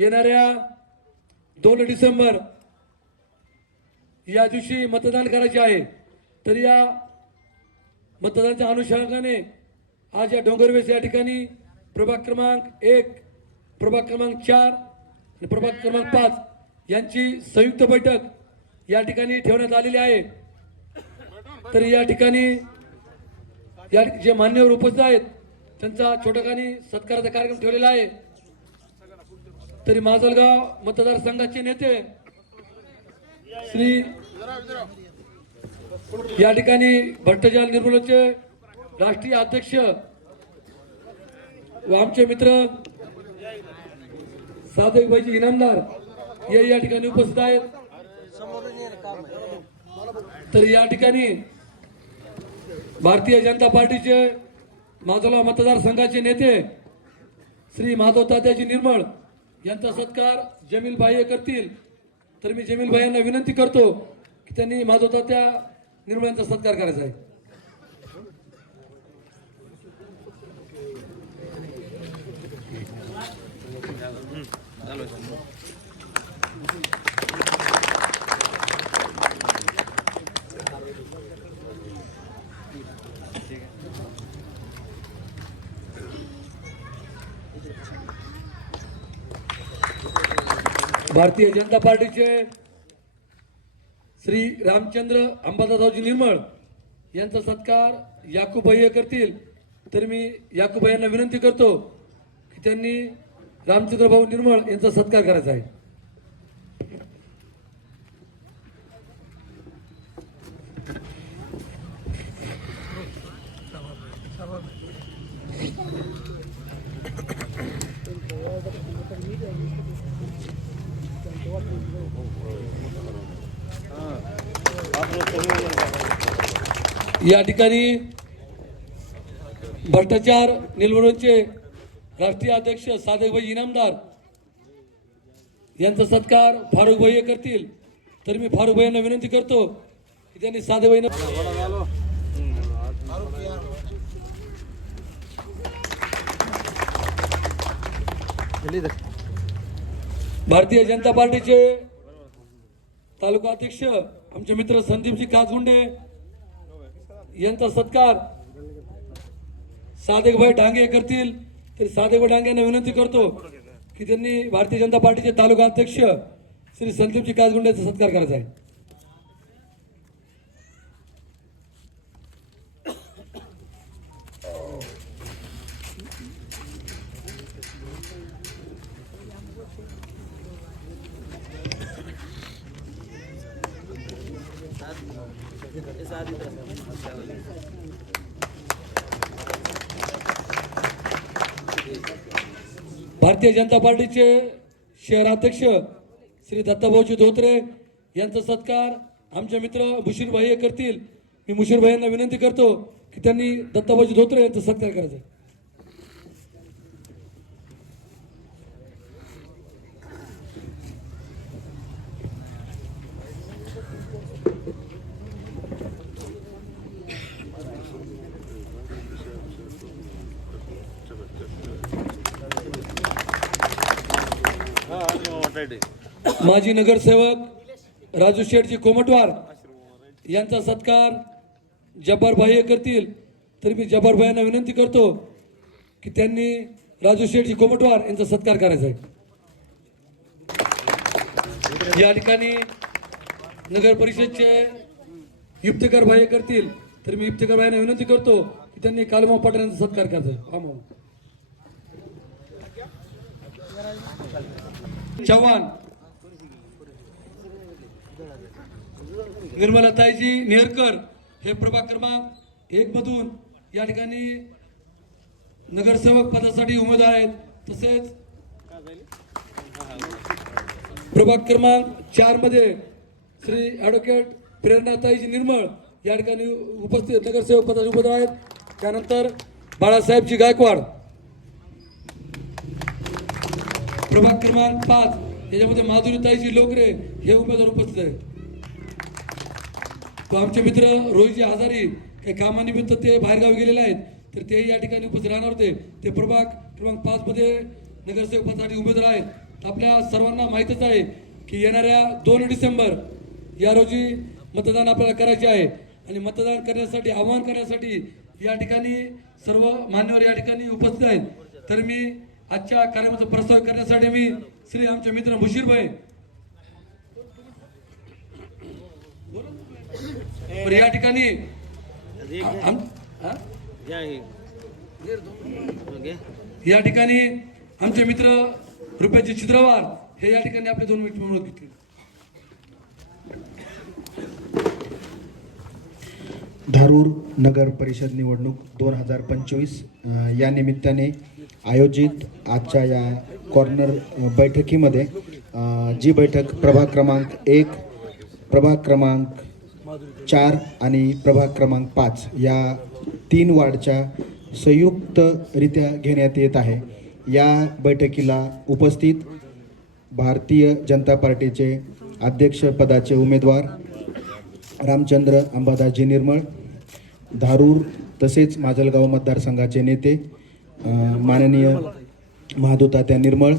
येणाऱ्या 2 डिसेंबर या दिवशी मतदान करायचे आहे। तर या मतदानाच्या अनुषंगाने आज या डोंगरवेस या ठिकाणी प्रभाग क्रमांक 1, प्रभाग क्रमांक 4 आणि प्रभाग क्रमांक 5 यांची संयुक्त बैठक या ठिकाणी ठेवण्यात आलेली आहे। तर या ठिकाणी या जे मान्यवर उपस्थित आहेत त्यांचा छोटाखानी सत्काराचा कार्यक्रम ठेवलेला आहे। तरी माजलगाव मतदारसंघाचे नेते श्री या ठिकाणी भट्टजाल निर्मूलनचे राष्ट्रीय अध्यक्ष व आमचे मित्र साधक भाईजी इनामदार हे या ठिकाणी उपस्थित आहेत। तर या ठिकाणी भारतीय जनता पार्टीचे माजलगाव मतदारसंघाचे नेते श्री माधव तात्याजी निर्मळ यांचा सत्कार जमील भाई करतील। तर मी जमील भाई यांना विनंती करतो की त्यांनी माधव तात्या निर्मळ यांचा सत्कार करायचा आहे। भारतीय जनता पार्टीचे श्री रामचंद्र अंबादासजी निर्मळ यांचा सत्कार याकूब भाई करतील। तर मी याकूब भाई यांना विनंती करतो की त्यांनी रामचंद्र भाऊ निर्मळ यांचा सत्कार करायचा आहे। या ठिकाणी भ्रष्टाचार निर्मूलनचे राष्ट्रीय अध्यक्ष साधक भाई इनामदार यांचा सत्कार फारुख भाई करतील। तर मी फारुख भाई यांना विनंती करतो की त्यांनी साधक भाई भारतीय जनता पार्टीचे तालुका अध्यक्ष आमचे मित्र संदीपजी काजगुंडे यांचा सत्कार साधक भाई डांगे करतील। तर साधक भाई डांगे यांना विनंती करतो की त्यांनी भारतीय जनता पार्टीचे तालुका अध्यक्ष श्री संदीपजी काजगुंडे यांचा सत्कार करायचा आहे। भारतीय जनता पार्टीचे शहराध्यक्ष श्री दत्ताभाऊजी धोत्रे यांचा सत्कार आमचे मित्र मुशीर भाई करतील। मी मुशीर भाई यांना विनंती करतो की त्यांनी दत्ताभाऊजी धोत्रे यांचा सत्कार करायचा आहे। माजी नगरसेवक राजू शेठजी कोमटवार यांचा सत्कार जब्बार भाई करतील। तरी मी जब्बार भाई यांना विनंती करतो की त्यांनी राजू शेठजी कोमटवार यांचा सत्कार करायचा आहे। या ठिकाणी नगर परिषदचे इफ्तिकार भाई करतील। तर मी इफ्तिकार भाई यांना विनंती करतो की त्यांनी कालमाव पाटील यांचा सत्कार करायचा आहे। चव्हाण निर्मलाताईजी नेरकर हे प्रभाग क्रमांक 1 मधून या ठिकाणी नगरसेवक पदासाठी उमेदवार आहेत। तसेच प्रभाग क्रमांक 4 मध्ये श्री ॲडव्होकेट प्रेरणाताईजी निर्मळ या ठिकाणी उपस्थित नगरसेवक पदाचे उमेदवार आहेत। त्यानंतर बाळासाहेबजी गायकवाड प्रभाग क्रमांक 5 याच्यामध्ये माधुरीताईजी लोकरे हे उमेदवार उपस्थित आहेत। तो आमचे मित्र रोहितजी हजारी काही कामानिमित्त ते बाहेरगावी गेलेले आहेत, तर ते या ठिकाणी उपस्थित राहणार होते। ते प्रभाग क्रमांक 5 मध्ये नगरसेवक पदासाठी उमेदवार आहेत। आपल्या सर्वांना माहीतच आहे की येणाऱ्या 2 डिसेंबर या रोजी मतदान आपल्याला करायचे आहे आणि मतदान करण्यासाठी आवाहन करण्यासाठी या ठिकाणी सर्व मान्यवर या ठिकाणी उपस्थित आहेत. तर मी आजच्या कार्यक्रमाचा प्रस्ताव करण्यासाठी मी श्री आमचे मित्र मुशीरभाई या ठिकाणी या ठिकाणी आमचे मित्र रुपयाचे चित्रवार हे या ठिकाणी आपले 2 मिनिट म्हणून घेतले. धारूर नगर परिषद निवडणूक 2025 या निमित्ताने आयोजित आजच्या या कॉर्नर बैठकीमध्ये जी बैठक प्रभाग क्रमांक 1, प्रभाग क्रमांक 4 आणि प्रभाग क्रमांक 5 या 3 वार्डच्या संयुक्तरित्या घेण्यात येत आहे. या बैठकीला उपस्थित भारतीय जनता पार्टीचे अध्यक्षपदाचे उमेदवार रामचंद्र अंबादासजी निर्मळ, धारूर तसेच माजलगाव मतदारसंघाचे नेते माननीय महादुतात्या निर्मळ,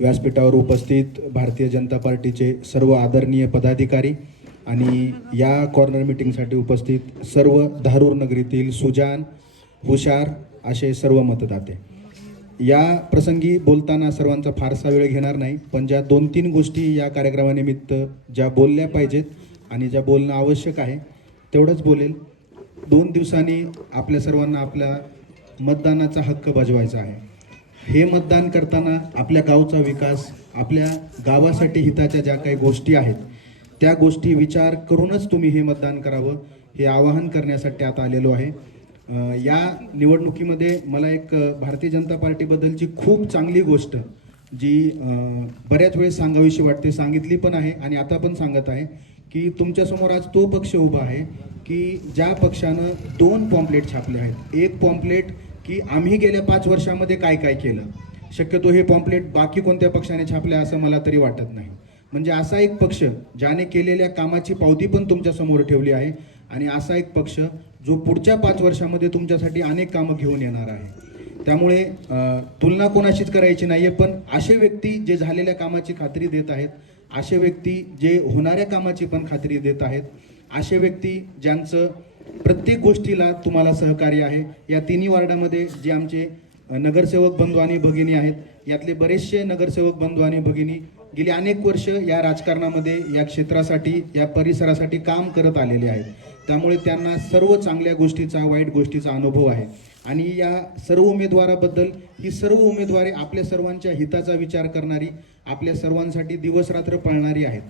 व्यासपीठावर उपस्थित भारतीय जनता पार्टीचे सर्व आदरणीय पदाधिकारी आणि या कॉर्नर मीटिंगसाठी उपस्थित सर्व धारूर नगरीतील सुजान हुशार असे सर्व मतदाते. या प्रसंगी बोलताना सर्वांचा फारसा वेळ घेणार नाही, पण ज्या 2-3 गोष्टी या कार्यक्रमानिमित्त ज्या बोलल्या पाहिजेत आणि ज्या बोलणं आवश्यक आहे तेवढंच बोलेल. 2 दिवसांनी आपल्या सर्वांना आपल्या मतदानाचा हक्क बजवायचा आहे. हे मतदान करताना आपल्या गावचा विकास, आपल्या गावासाठी हिताच्या ज्या काही गोष्टी आहेत त्या गोष्टी विचार करूनच तुम्ही हे मतदान करावं हे आवाहन करण्यासाठी आता आलेलो आहे. या निवडणुकीमध्ये मला एक भारतीय जनता पार्टीबद्दलची खूप चांगली गोष्ट जी बऱ्याच वेळेस सांगावीशी वाटते, सांगितली पण आहे आणि आता पण सांगत आहे की तुमच्यासमोर आज तो पक्ष उभा आहे की ज्या पक्षानं 2 पॉम्पलेट छापले आहेत. एक पॉम्पलेट की आम्ही गेल्या 5 वर्षामध्ये काय काय केलं. शक्यतो हे पॉम्पलेट बाकी कोणत्या पक्षाने छापले असं मला तरी वाटत नाही. म्हणजे असा एक पक्ष ज्याने केलेल्या कामाची पावती पण तुमच्यासमोर ठेवली आहे आणि असा एक पक्ष जो पुढच्या 5 वर्षामध्ये तुमच्यासाठी अनेक कामं घेऊन येणार आहे. त्यामुळे तुलना कोणाशीच करायची नाही आहे, पण असे व्यक्ती जे झालेल्या कामाची खात्री देत आहेत, असे व्यक्ती जे होणाऱ्या कामाची पण खात्री देत आहेत, असे व्यक्ती ज्यांचं प्रत्येक गोष्टीला तुम्हाला सहकार्य आहे. या 3 वार्डामध्ये जे आमचे नगरसेवक बंधू आणि भगिनी आहेत, यातले बरेचसे नगरसेवक बंधू आणि भगिनी गेली अनेक वर्ष या राजकारणामध्ये, या क्षेत्रासाठी, या परिसरासाठी काम करत आलेले आहेत. त्यामुळे त्यांना सर्व चांगल्या गोष्टीचा, वाईट गोष्टीचा अनुभव आहे आणि या सर्व उमेदवाराबद्दल ही सर्व उमेदवारे आपल्या सर्वांच्या हिताचा विचार करणारी, आपल्या सर्वांसाठी दिवसरात्र पळणारी आहेत.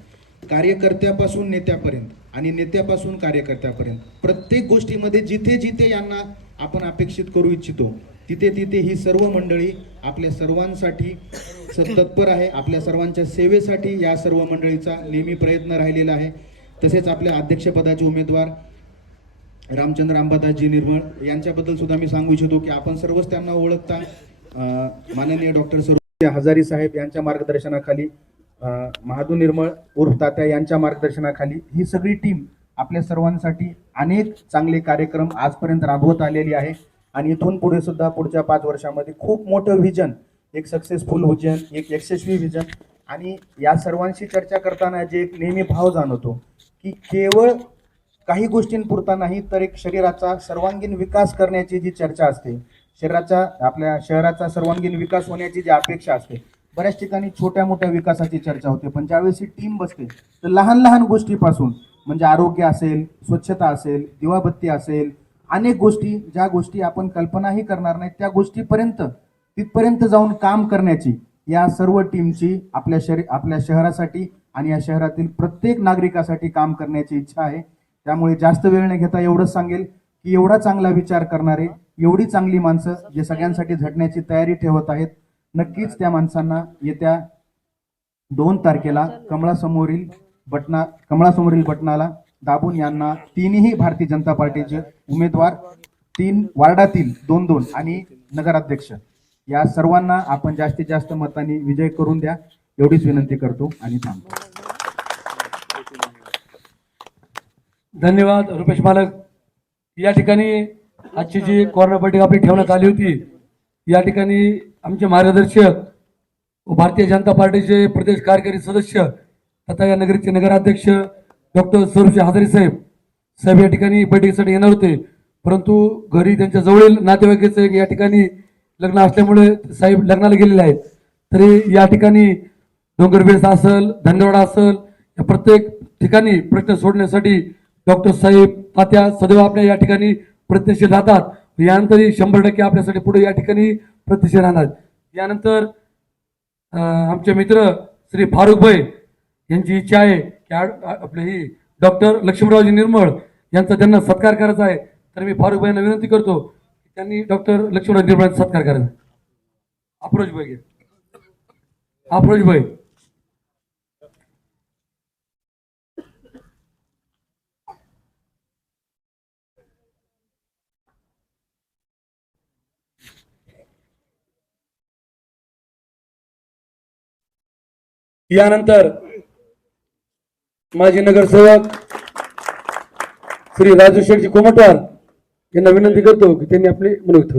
कार्यकर्त्यापासून नेत्यापर्यंत आणि नेत्यापासून कार्यकर्त्यापर्यंत प्रत्येक गोष्टीमध्ये जिथे जिथे यांना आपण अपेक्षित करू इच्छितो तिथे तिथे ही सर्व मंडळी आपल्या सर्वांसाठी तत्पर आहे. आपल्या सर्वांच्या सेवेसाठी या सर्व मंडळीचा नेहमी प्रयत्न राहिलेला आहे. तसेच आपल्या अध्यक्षपदाचे उमेदवार रामचंद्र अंबादासजी निर्मळ यांच्याबद्दल सुद्धा मी सांगू इच्छितो की आपण सर्वच त्यांना ओळखता. माननीय डॉक्टर सरोज हजारी साहेब यांच्या मार्गदर्शनाखाली, महादू निर्मळ उर्फ तात्या यांच्या मार्गदर्शनाखाली ही सगळी टीम आपल्या सर्वांसाठी अनेक चांगले कार्यक्रम आजपर्यंत राबवत आलेली आहे आणि इथून पुढे सुद्धा पुढच्या 5 वर्षामध्ये खूप मोठं व्हिजन, एक सक्सेसफुल व्हिजन, एक यशस्वी व्हिजन. आणि या सर्वांशी चर्चा करताना जे एक नेहमी भाव जाणवतो की केवळ काही गोष्टींपुरता नाही तर एक शरीराचा सर्वांगीण विकास करण्याची जी चर्चा असते, आपल्या शहराचा सर्वांगीण विकास होण्याची जी अपेक्षा असते, बऱ्याच ठिकाणी छोट्या मोठ्या विकासाची चर्चा होते, पण ज्यावेळेस ही टीम बसते तर लहान लहान गोष्टीपासून, म्हणजे आरोग्य असेल, स्वच्छता असेल, दिवाबत्ती असेल, अनेक गोष्टी, ज्या गोष्टी आपण कल्पनाही करणार नाही त्या गोष्टीपर्यंत तिथपर्यंत जाऊन काम करण्याची या सर्व टीमची आपल्या शहरासाठी आणि या शहरातील प्रत्येक नागरिकासाठी काम करण्याची इच्छा आहे. त्यामुळे जास्त वेळ न घेता एवढंच सांगेल की एवढा चांगला विचार करणारे, एवढी चांगली माणसं जे सगळ्यांसाठी झटण्याची तयारी ठेवत आहेत, नक्कीच त्या माणसांना येत्या 2 तारखेला कमळासमोरील बटनाला दाबून यांना 3ही भारतीय जनता पार्टीचे उमेदवार 3 वार्डातील 2-2 आणि नगराध्यक्ष या सर्वांना आपण जास्तीत जास्त मतांनी विजय करून द्या एवढीच विनंती करतो आणि थांबतो. धन्यवाद रुपेश मालक. या ठिकाणी आजची जी कॉर्नर बैठक आपली ठेवण्यात आली होती, या ठिकाणी आमचे मार्गदर्शक व भारतीय जनता पार्टीचे प्रदेश कार्यकारी सदस्य तथा या नगरीचे नगराध्यक्ष डॉक्टर स्वरूपजी हजारे साहेब या ठिकाणी बैठकीसाठी येणार होते, परंतु घरी त्यांच्या जवळील नातेवाईकाचे या ठिकाणी लग्न असल्यामुळे साहेब लग्नाला गेलेले आहेत. तरी या ठिकाणी डोंगरवेस असेल, धनगरवाडा असेल, या प्रत्येक ठिकाणी प्रश्न सोडण्यासाठी डॉक्टर साहेब तात्या सदैव आपल्या या ठिकाणी प्रयत्नशील राहतात. यानंतरही 100% आपल्यासाठी पुढे या ठिकाणी प्रयत्नशील राहणार. यानंतर आमचे मित्र श्री फारुख भाई यांची इच्छा आहे की आपले ही डॉक्टर लक्ष्मणरावजी निर्मळ यांचा त्यांना सत्कार करायचा आहे. तर मी फारुख भाईंना विनंती करतो की त्यांनी डॉक्टर लक्ष्मणराव निर्मळ यांचा सत्कार करायचा. अप्रोच भाई, अप्रोच भाई. यानंतर माजी नगरसेवक श्री राजू शेठजी कोमटवार यांना विनंती करतो की त्यांनी आपले मनोगत